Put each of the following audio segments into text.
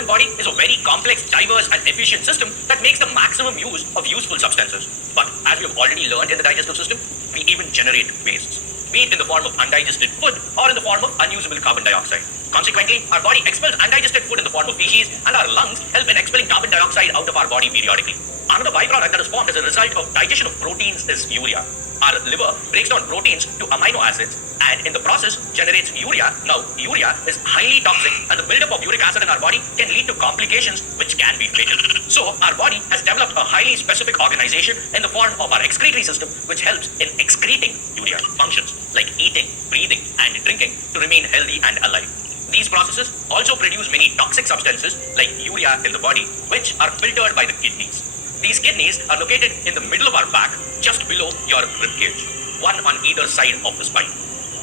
human body is a very complex, diverse, and efficient system that makes the maximum use of useful substances. But as we have already learned in the digestive system, we even generate wastes, be it in the form of undigested food or in the form of unusable carbon dioxide. Consequently, our body expels undigested food in the form of feces, and our lungs help in expelling carbon dioxide out of our body periodically. Another byproduct that is formed as a result of digestion of proteins is urea. Our liver breaks down proteins to amino acids and in the process generates urea. Now, urea is highly toxic, and the buildup of uric acid in our body can lead to complications which can be fatal. So, our body has developed a highly specific organization in the form of our excretory system, which helps in excreting urea. Functions like eating, breathing, and drinking to remain healthy and alive. These processes also produce many toxic substances like urea in the body, which are filtered by the kidneys. These kidneys are located in the middle of our back, just below your rib cage, one on either side of the spine.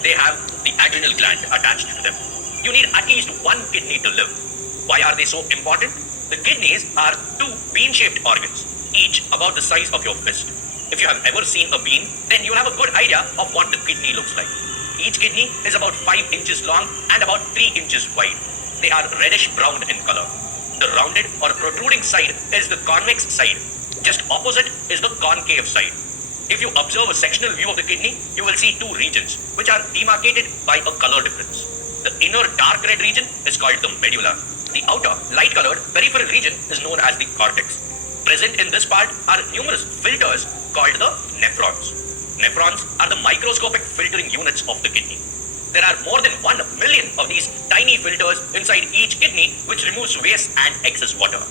They have the adrenal gland attached to them. You need at least one kidney to live. Why are they so important? The kidneys are two bean-shaped organs, each about the size of your fist. If you have ever seen a bean, then you'll have a good idea of what the kidney looks like. Each kidney is about 5 inches long and about 3 inches wide. They are reddish-brown in color. The rounded or protruding side is the convex side. Just opposite is the concave side. If you observe a sectional view of the kidney, you will see two regions, which are demarcated by a color difference. The inner dark red region is called the medulla. The outer light-colored peripheral region is known as the cortex. Present in this part are numerous filters called the nephrons. Nephrons are the microscopic filtering units of the kidney. There are more than 1 million of these tiny filters inside each kidney, which removes waste and excess water.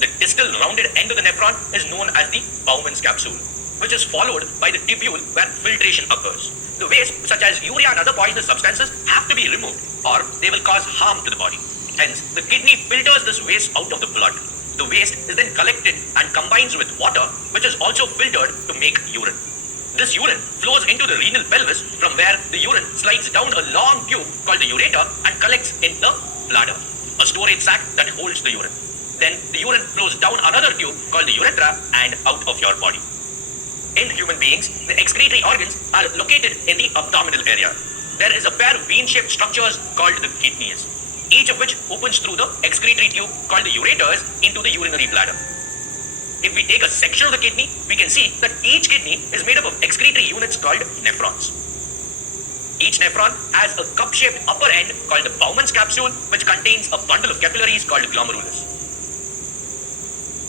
The distal rounded end of the nephron is known as the Bowman's capsule, which is followed by the tubule where filtration occurs. The waste, such as urea and other poisonous substances, have to be removed or they will cause harm to the body. Hence, the kidney filters this waste out of the blood. The waste is then collected and combines with water, which is also filtered to make urine. This urine flows into the renal pelvis, from where the urine slides down a long tube called the ureter and collects in the bladder, a storage sac that holds the urine. Then the urine flows down another tube called the urethra and out of your body. In human beings, the excretory organs are located in the abdominal area. There is a pair of vein-shaped structures called the kidneys, each of which opens through the excretory tube called the ureters into the urinary bladder. If we take a section of the kidney, we can see that each kidney is made up of excretory units called nephrons. Each nephron has a cup-shaped upper end called the Bowman's capsule, which contains a bundle of capillaries called glomerulus.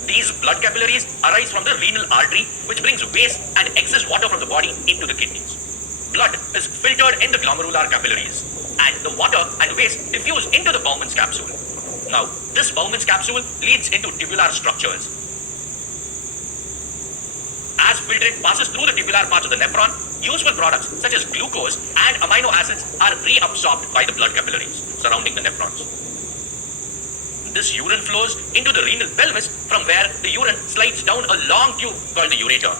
These blood capillaries arise from the renal artery, which brings waste and excess water from the body into the kidneys. Blood is filtered in the glomerular capillaries, and the water and waste diffuse into the Bowman's capsule. Now, this Bowman's capsule leads into tubular structures. As filtrate passes through the tubular parts of the nephron, useful products such as glucose and amino acids are reabsorbed by the blood capillaries surrounding the nephrons. This urine flows into the renal pelvis, from where the urine slides down a long tube called the ureter.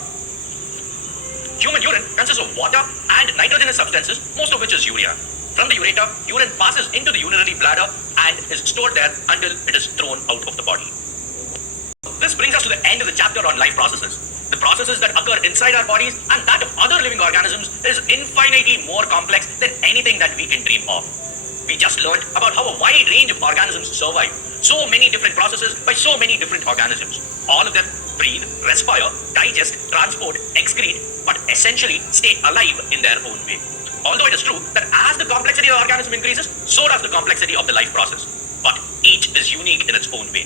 Human urine consists of water and nitrogenous substances, most of which is urea. From the ureter, urine passes into the urinary bladder and is stored there until it is thrown out of the body. This brings us to the end of the chapter on life processes. The processes that occur inside our bodies and that of other living organisms is infinitely more complex than anything that we can dream of. We just learned about how a wide range of organisms survive. So many different processes by so many different organisms. All of them breathe, respire, digest, transport, excrete, but essentially stay alive in their own way. Although it is true that as the complexity of the organism increases, so does the complexity of the life process. But each is unique in its own way.